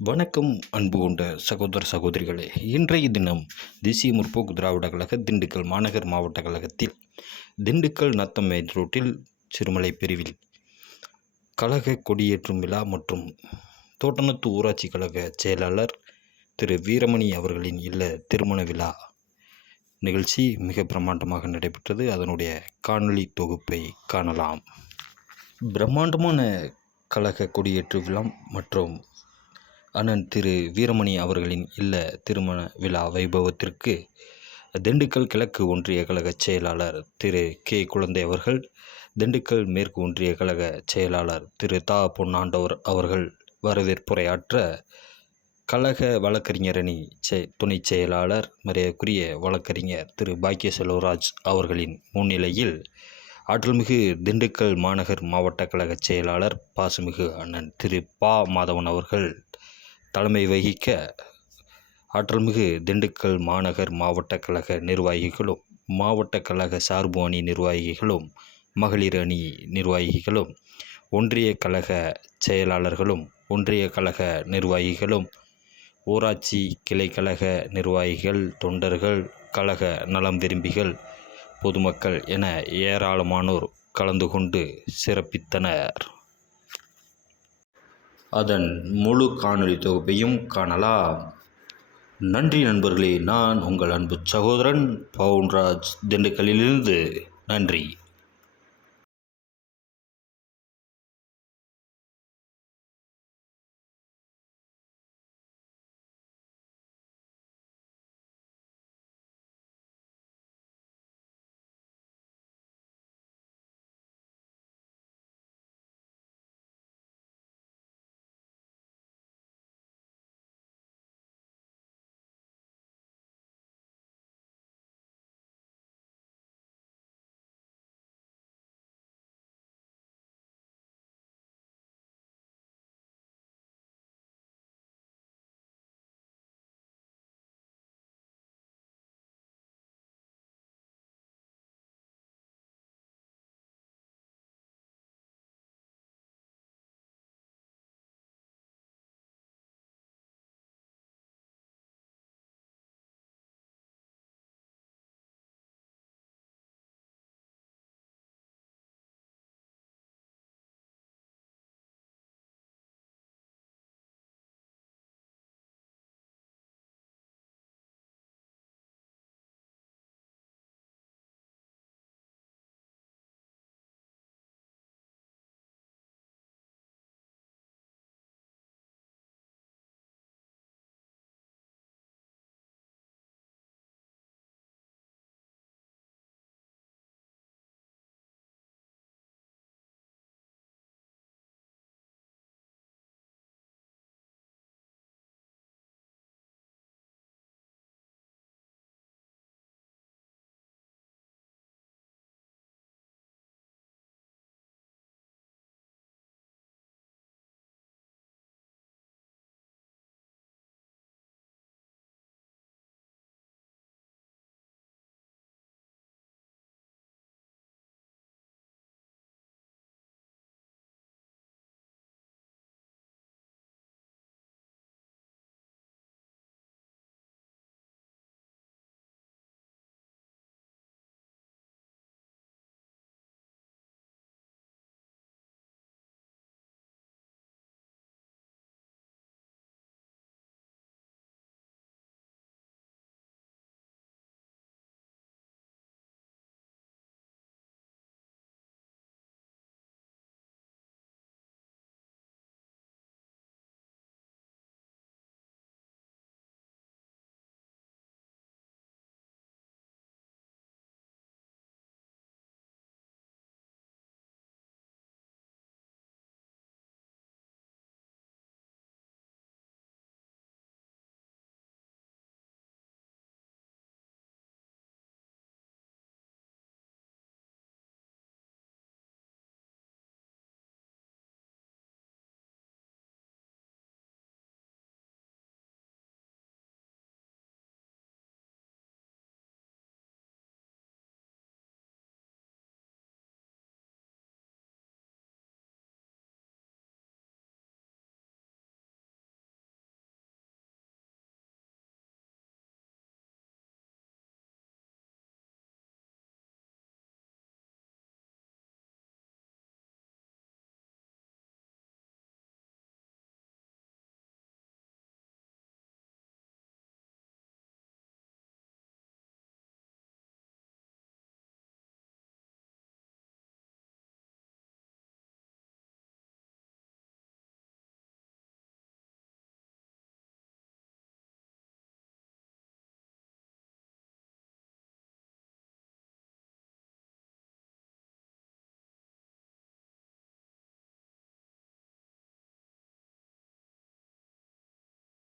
வணக்கம் அன்பு கொண்ட சகோதர சகோதரிகளே. இன்றைய தினம் தேசிய முற்போக்கு திராவிட கழக திண்டுக்கல் மாநகர் மாவட்ட கழகத்தில் திண்டுக்கல் நத்தம் மெயின் ரோட்டில் சிறுமலை பிரிவில் கழக கொடியேற்றும் விழா மற்றும் தோட்டநத்து ஊராட்சி கழக செயலாளர் திரு வீரமணி அவர்களின் இல்ல திருமண விழா நிகழ்ச்சி மிக பிரம்மாண்டமாக நடைபெற்றது. அதனுடைய காணொளி தொகுப்பை காணலாம். பிரம்மாண்டமான கழக கொடியேற்று விழா மற்றும் அண்ணன் திரு வீரமணி அவர்களின் இல்ல திருமண விழா வைபவத்திற்கு திண்டுக்கல் கிழக்கு ஒன்றிய கழக செயலாளர் திரு கே குழந்தை அவர்கள் திண்டுக்கல் மேற்கு ஒன்றிய கழக செயலாளர் திரு தா பொன்னாண்டவர் அவர்கள் வரவேற்புரையாற்ற கழக வழக்கறிஞர் அணி செ துணை செயலாளர் மரியாதைக்குரிய வழக்கறிஞர் திரு பாக்கிய செல்வராஜ் அவர்களின் முன்னிலையில் ஆற்றல்மிகு திண்டுக்கல் மாநகர் மாவட்ட கழக செயலாளர் பாசுமிகு அண்ணன் திரு பா மாதவன் அவர்கள் தலைமை வகிக்க ஆற்றல்மிகு திண்டுக்கல் மாநகர் மாவட்ட கழக நிர்வாகிகளும் மாவட்ட கழக சார்பு அணி நிர்வாகிகளும் மகளிர் அணி நிர்வாகிகளும் ஒன்றிய கழக செயலாளர்களும் ஒன்றிய கழக நிர்வாகிகளும் ஊராட்சி கிளை கழக நிர்வாகிகள் தொண்டர்கள் கழக நலம் விரும்பிகள் பொதுமக்கள் என ஏராளமானோர் கலந்து கொண்டு சிறப்பித்தனர். அதன் முழு காணொளி தொகுப்பையும் காணலாம். நன்றி நண்பர்களே நான் உங்கள் அன்பு சகோதரன் பவுன்ராஜ் திண்டுக்கல்லிலிருந்து. நன்றி.